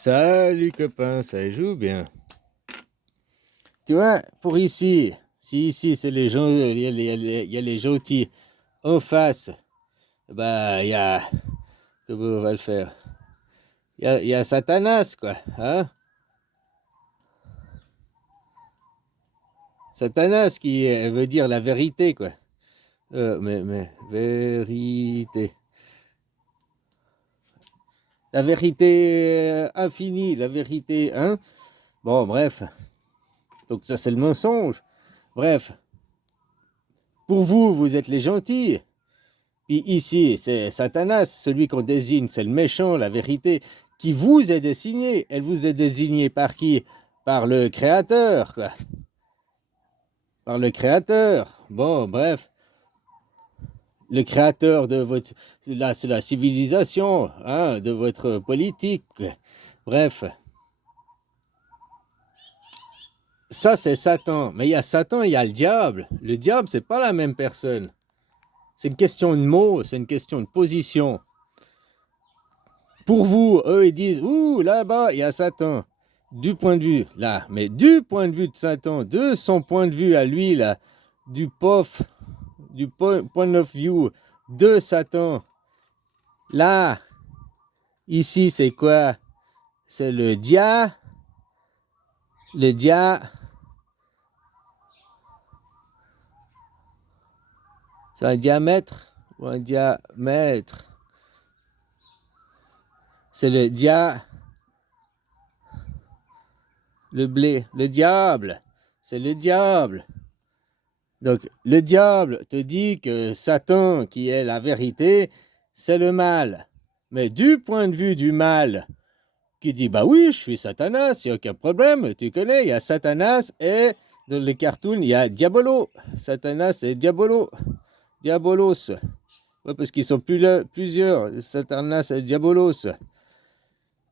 Salut copain, ça joue bien. Tu vois, pour ici, si ici c'est les gens, il y a les gentils en face, bah il y a, comment on va le faire? Il y a Satanas quoi, hein? Satanas qui veut dire la vérité quoi. Mais vérité, la vérité infinie, la vérité, hein? Bon bref, donc ça c'est le mensonge. Bref, pour vous, vous êtes les gentils. Puis ici, c'est Satanas, celui qu'on désigne, c'est le méchant, la vérité, qui vous est désignée. Elle vous est désignée par qui? Par le Créateur, quoi. Par le Créateur. Bon, bref, le Créateur de votre... Là, c'est la civilisation, hein, de votre politique. Bref, ça, c'est Satan. Mais il y a Satan, il y a le diable. Le diable, c'est pas la même personne. C'est une question de mots, c'est une question de position. Pour vous, eux, ils disent, ouh, là-bas, il y a Satan. Du point de vue, là, mais du point de vue de Satan, de son point de vue à lui, là, du POF, du point of view de Satan, là, ici, c'est quoi? C'est le c'est un diamètre ou un diamètre? C'est le blé, le diable, c'est le diable. Donc, le diable te dit que Satan, qui est la vérité, c'est le mal. Mais du point de vue du mal, qui dit, bah oui, je suis Satanas, il n'y a aucun problème, tu connais, il y a Satanas et dans les cartoons, il y a Diabolo. Satanas et Diabolos. Ouais, parce qu'ils sont plusieurs, Satanas et Diabolos.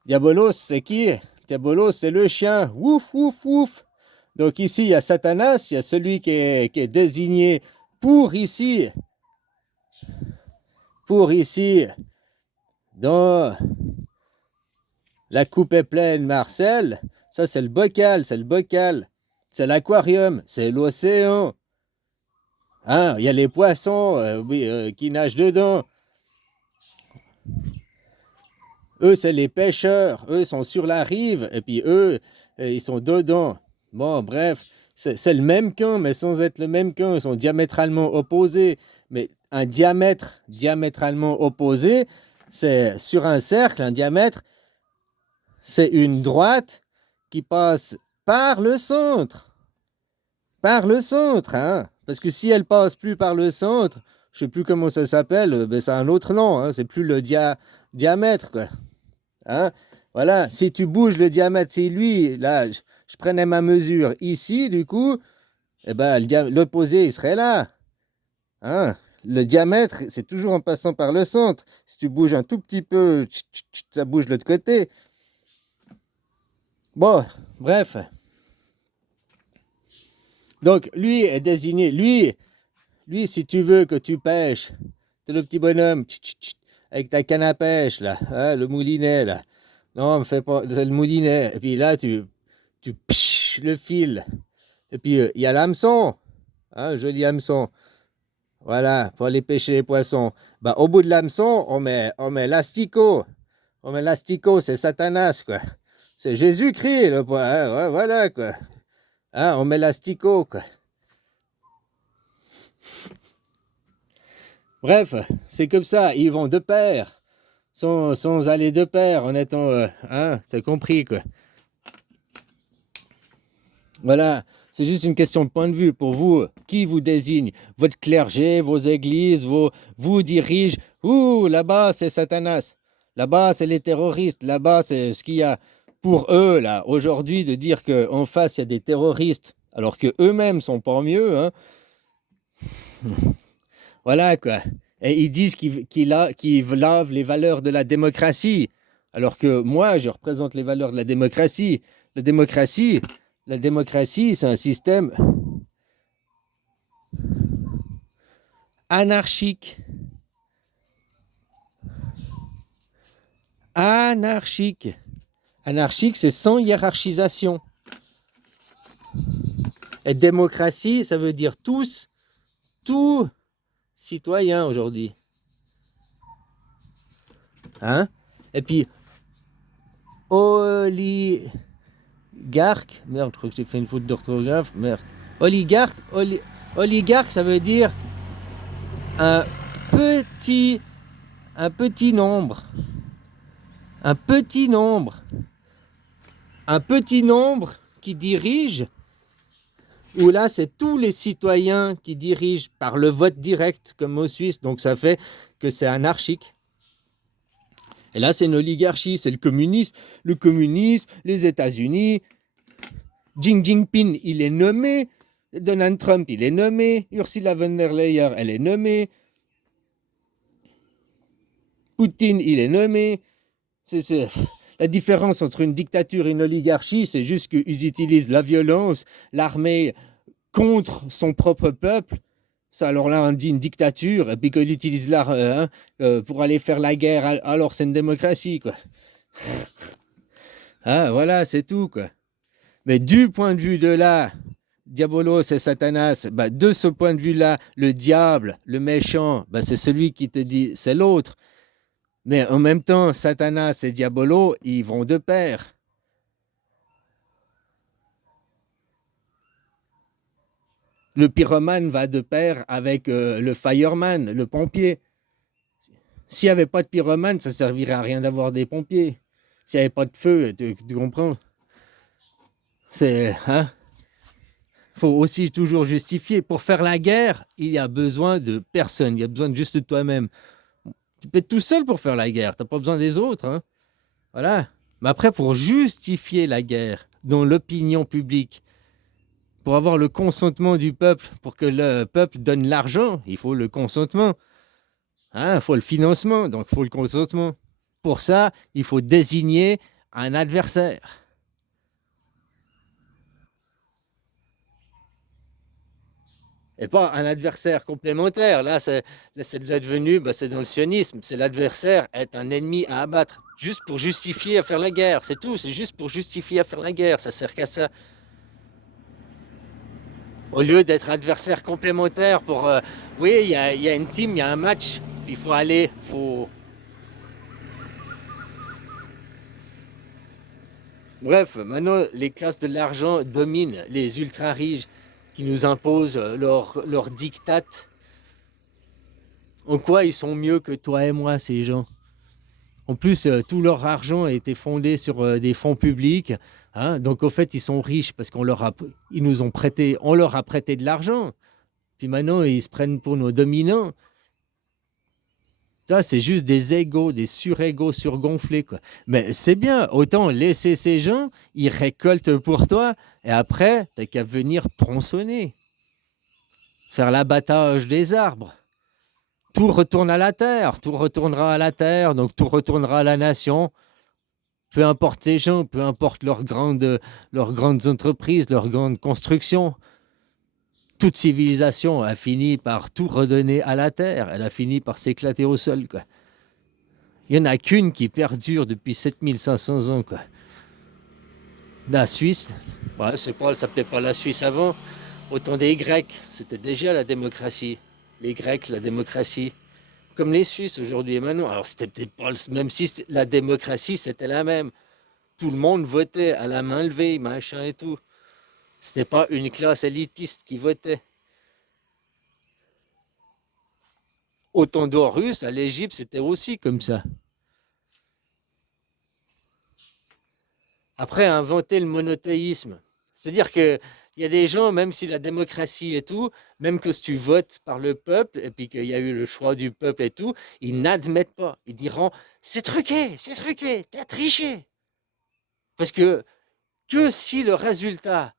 Diabolos, c'est qui? Diabolos, c'est le chien. Ouf, ouf, ouf. Donc ici, il y a Satanas, il y a celui qui est désigné pour ici, dans la coupe est pleine, Marcel. Ça, c'est le bocal, c'est le bocal. C'est l'aquarium, c'est l'océan. Hein, il y a les poissons oui, qui nagent dedans. Eux, c'est les pêcheurs. Eux sont sur la rive et puis eux, ils sont dedans. Bon, bref, c'est le même camp, mais sans être le même camp. Ils sont diamétralement opposés. Mais un diamètre diamétralement opposé, c'est sur un cercle, un diamètre, c'est une droite qui passe par le centre. Par le centre, hein. Parce que si elle passe plus par le centre, je sais plus comment ça s'appelle, ben c'est un autre nom, hein. C'est plus le diamètre, quoi. Hein? Voilà, si tu bouges le diamètre, c'est lui, là, je prenais ma mesure ici, du coup, eh ben, l'opposé, il serait là. Hein? Le diamètre, c'est toujours en passant par le centre. Si tu bouges un tout petit peu, ça bouge de l'autre côté. Bon, bref. Donc, lui est désigné, lui, si tu veux que tu pêches, c'est le petit bonhomme, avec ta canne à pêche, là, hein, le moulinet, là. Non, me fais pas, c'est le moulinet. Et puis là, tu psh, le fil. Et puis, il y a l'hameçon, hein, joli hameçon. Voilà, pour aller pêcher les poissons. Bah, au bout de l'hameçon, on met l'asticot. On met l'asticot, c'est Satanas, quoi. C'est Jésus-Christ, le poisson. Hein, ouais, voilà, quoi. Hein, on met l'asticot, quoi. Bref, c'est comme ça, ils vont de pair, sans aller de pair, en étant, hein, t'as compris, quoi. Voilà, c'est juste une question de point de vue pour vous. Qui vous désigne? Votre clergé, vos églises, vous dirigent. Ouh, là-bas, c'est Satanas. Là-bas, c'est les terroristes. Là-bas, c'est ce qu'il y a pour eux, là, aujourd'hui, de dire qu'en face, il y a des terroristes, alors qu'eux-mêmes sont pas mieux, hein. Voilà, quoi. Et ils disent qu'ils lavent les valeurs de la démocratie, alors que moi, je représente les valeurs de la démocratie. La démocratie, la démocratie, c'est un système anarchique. Anarchique. Anarchique, c'est sans hiérarchisation. Et démocratie, ça veut dire tous, tout citoyen aujourd'hui. Hein? Et puis, oligarque, merde, je crois que j'ai fait une faute d'orthographe, merde. Oligarque, ça veut dire un petit, un petit nombre. Un petit nombre. Un petit nombre qui dirige, où là, c'est tous les citoyens qui dirigent par le vote direct, comme au Suisse. Donc, ça fait que c'est anarchique. Et là, c'est une oligarchie, c'est le communisme. Le communisme, les États-Unis. Xi Jinping, il est nommé. Donald Trump, il est nommé. Ursula von der Leyen, elle est nommée. Poutine, il est nommé. La différence entre une dictature et une oligarchie, c'est juste qu'ils utilisent la violence, l'armée contre son propre peuple. Ça, alors là, on dit une dictature, et puis qu'ils utilisent l'arme pour aller faire la guerre, alors c'est une démocratie, quoi. Ah, voilà, c'est tout, quoi. Mais du point de vue de là, Diabolos et Satanas, bah, de ce point de vue-là, le diable, le méchant, bah, c'est celui qui te dit, c'est l'autre. Mais en même temps, Satanas et Diabolo, ils vont de pair. Le pyromane va de pair avec le fireman, le pompier. S'il n'y avait pas de pyromane, ça ne servirait à rien d'avoir des pompiers. S'il n'y avait pas de feu, tu comprends? Hein? Faut aussi toujours justifier. Pour faire la guerre, il y a besoin de personne. Il y a besoin de juste de toi-même. Tu peux être tout seul pour faire la guerre. Tu n'as pas besoin des autres. Hein? Voilà. Mais après, pour justifier la guerre dans l'opinion publique, pour avoir le consentement du peuple, pour que le peuple donne l'argent, il faut le consentement. Il faut le financement, donc il faut le consentement. Pour ça, il faut désigner un adversaire. Et pas un adversaire complémentaire. Là, c'est devenu, c'est dans le sionisme. C'est l'adversaire est un ennemi à abattre, juste pour justifier à faire la guerre. C'est tout, c'est juste pour justifier à faire la guerre. Ça sert qu'à ça. Au lieu d'être adversaire complémentaire pour... oui, il y a une team, il y a un match, puis il faut aller, Bref, maintenant, les classes de l'argent dominent les ultra-riches qui nous imposent leur diktat. En quoi ils sont mieux que toi et moi, ces gens? En plus, tout leur argent a été fondé sur des fonds publics. Hein, donc, au fait, ils sont riches parce ils nous ont prêté, on leur a prêté de l'argent. Puis maintenant, ils se prennent pour nos dominants. Ça, c'est juste des égos, des surégos surgonflés, quoi. Mais c'est bien, autant laisser ces gens, ils récoltent pour toi, et après, t'as qu'à venir tronçonner, faire l'abattage des arbres. Tout retourne à la terre, tout retournera à la terre, donc tout retournera à la nation. Peu importe ces gens, peu importe leurs grandes entreprises, leurs grandes constructions. Toute civilisation a fini par tout redonner à la terre. Elle a fini par s'éclater au sol, quoi. Il n'y en a qu'une qui perdure depuis 7500 ans, quoi. La Suisse, ouais, c'est pas, ça s'appelait pas la Suisse avant. Au temps des Grecs, c'était déjà la démocratie. Les Grecs, la démocratie. Comme les Suisses aujourd'hui et maintenant. Alors c'était peut-être pas même si la démocratie c'était la même. Tout le monde votait à la main levée, machin et tout. C'était pas une classe élitiste qui votait. Au temps d'Horus, à l'Égypte, c'était aussi comme ça. Après, inventer le monothéisme. C'est-à-dire qu'il y a des gens, même si la démocratie et tout, même que si tu votes par le peuple, et puis qu'il y a eu le choix du peuple et tout, ils n'admettent pas. Ils diront, c'est truqué, t'as triché. Parce que si le résultat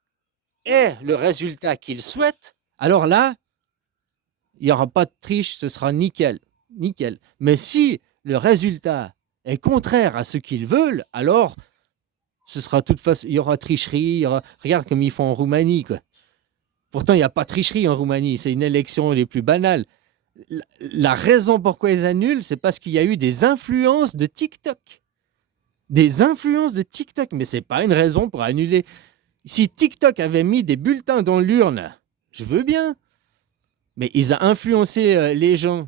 est le résultat qu'ils souhaitent, alors là, il n'y aura pas de triche, ce sera nickel. Nickel. Mais si le résultat est contraire à ce qu'ils veulent, alors ce sera toute façon, il y aura tricherie, regarde comme ils font en Roumanie, quoi. Pourtant, il n'y a pas de tricherie en Roumanie, c'est une élection les plus banales. La raison pourquoi ils annulent, c'est parce qu'il y a eu des influences de TikTok. Des influences de TikTok, mais c'est pas une raison pour annuler. Si TikTok avait mis des bulletins dans l'urne, je veux bien. Mais ils ont influencé les gens.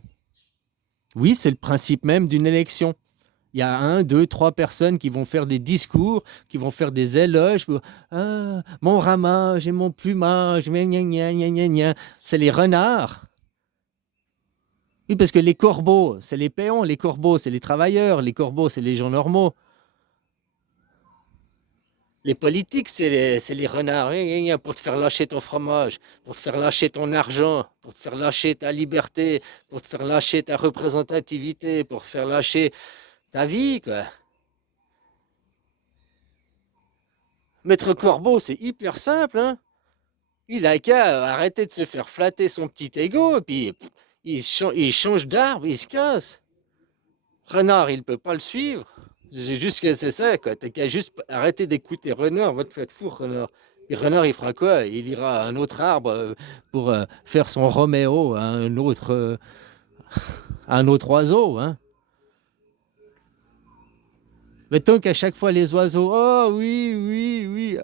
Oui, c'est le principe même d'une élection. Il y a 1, 2, 3 personnes qui vont faire des discours, qui vont faire des éloges. Ah, mon ramage et mon plumage, gna gna gna gna gna gna. C'est les renards. Oui, parce que les corbeaux, c'est les péons. Les corbeaux, c'est les travailleurs. Les corbeaux, c'est les gens normaux. Les politiques, c'est les renards. Gna gna gna, pour te faire lâcher ton fromage, pour te faire lâcher ton argent, pour te faire lâcher ta liberté, pour te faire lâcher ta représentativité, pour te faire lâcher ta vie, quoi. Maître Corbeau, c'est hyper simple, hein. Il a qu'à arrêter de se faire flatter son petit ego, et puis il change d'arbre, il se casse. Renard, il peut pas le suivre. C'est juste que c'est ça, quoi. T'as qu'à juste arrêter d'écouter Renard, va te faire fou, Renard. Et Renard, il fera quoi? Il ira à un autre arbre pour faire son Roméo à un autre oiseau, hein. Mettons qu'à chaque fois les oiseaux, oh oui, oui, oui.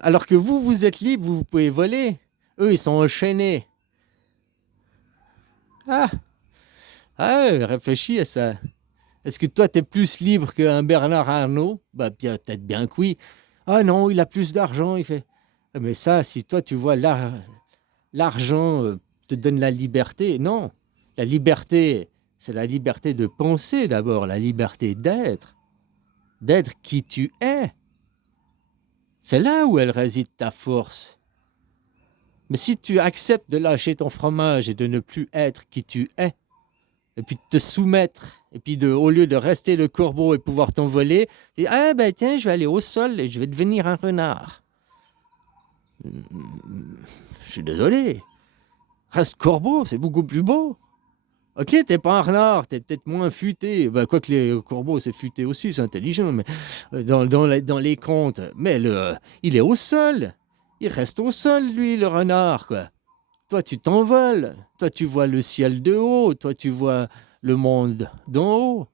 Alors que vous, vous êtes libre, vous pouvez voler. Eux, ils sont enchaînés. Ah, ah, réfléchis à ça. Est-ce que toi, tu es plus libre qu'un Bernard Arnault? Bah, peut-être bien que oui. Ah non, il a plus d'argent. Il fait. Ah, mais ça, si toi, tu vois l'argent te donne la liberté, non. La liberté, c'est la liberté de penser d'abord, la liberté d'être qui tu es. C'est là où elle réside ta force. Mais si tu acceptes de lâcher ton fromage et de ne plus être qui tu es, et puis de te soumettre, et puis au lieu de rester le corbeau et pouvoir t'envoler, tu dis, ah ben tiens, je vais aller au sol et je vais devenir un renard. Je suis désolé. Reste corbeau, c'est beaucoup plus beau. Ok, t'es pas un renard, t'es peut-être moins futé. Ben, quoique les corbeaux, c'est futé aussi, c'est intelligent, mais dans les contes. Mais il est au sol. Il reste au sol, lui, le renard, quoi. Toi, tu t'envoles. Toi, tu vois le ciel de haut. Toi, tu vois le monde d'en haut.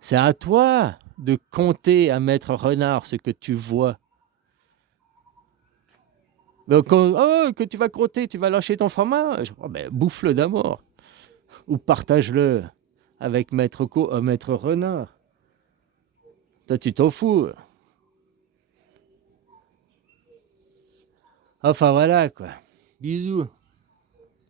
C'est à toi de compter à Maître Renard ce que tu vois. Donc, que tu vas crotter, tu vas lâcher ton fromage. Oh, ben, bouffe-le d'abord. Ou partage-le avec Maître Renard. Toi, tu t'en fous. Enfin, voilà, quoi. Bisous.